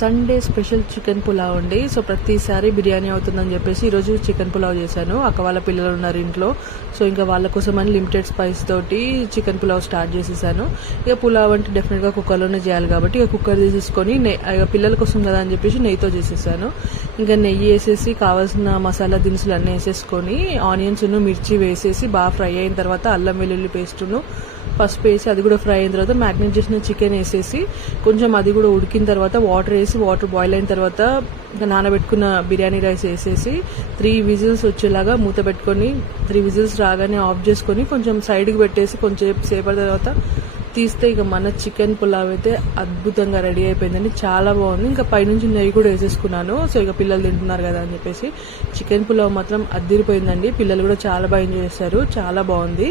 Sunday special chicken pulao అండి. So ప్రతిసారి బిర్యానీ అవుతుందని చెప్పేసి ఈరోజు చికెన్ పులావ్ చేశాను. అక్క వాళ్ళ పిల్లలు ఉన్నారు ఇంట్లో, సో ఇంకా వాళ్ళ కోసం అని లిమిటెడ్ స్పైస్ తోటి చికెన్ పులావ్ స్టార్ట్ చేసేసాను. ఇక పులావ్ అంటే డెఫినెట్గా కుక్కర్లోనే చేయాలి కాబట్టి ఇక కుక్కర్ తీసేసుకొని ఇక పిల్లల కోసం కదా అని చెప్పేసి నెయ్యితో చేసేసాను. ఇంకా నెయ్యి వేసేసి కావాల్సిన మసాలా దినుసులు అన్నీ వేసేసుకొని ఆనియన్స్ మిర్చి వేసేసి బాగా ఫ్రై అయిన తర్వాత అల్లం వెల్లుల్లి పేస్టును పసుపు వేసి అది కూడా ఫ్రై అయిన తర్వాత మ్యారినేట్ చేసిన చికెన్ వేసేసి కొంచెం అది కూడా ఉడికిన తర్వాత వాటర్ వేసి వాటర్ బాయిల్ అయిన తర్వాత నానబెట్టుకున్న బిర్యానీ రైస్ వేసేసి 3 విజిల్స్ వచ్చేలాగా మూత పెట్టుకొని 3 విజిల్స్ రాగానే ఆఫ్ చేసుకొని కొంచెం సైడ్కి పెట్టేసి కొంచెం సేపటి తర్వాత తీస్తే ఇక మన చికెన్ పులావ్ అయితే అద్భుతంగా రెడీ అయిపోయిందండి. చాలా బాగుంది. ఇంకా పైనుంచి నెయ్యి కూడా వేసేసుకున్నాను. సో ఇక పిల్లలు తింటున్నారు కదా అని చెప్పేసి చికెన్ పులావ్ మాత్రం అద్దిరిపోయిందండి. పిల్లలు కూడా చాలా బాగా ఎంజాయ్ చేశారు. చాలా బాగుంది.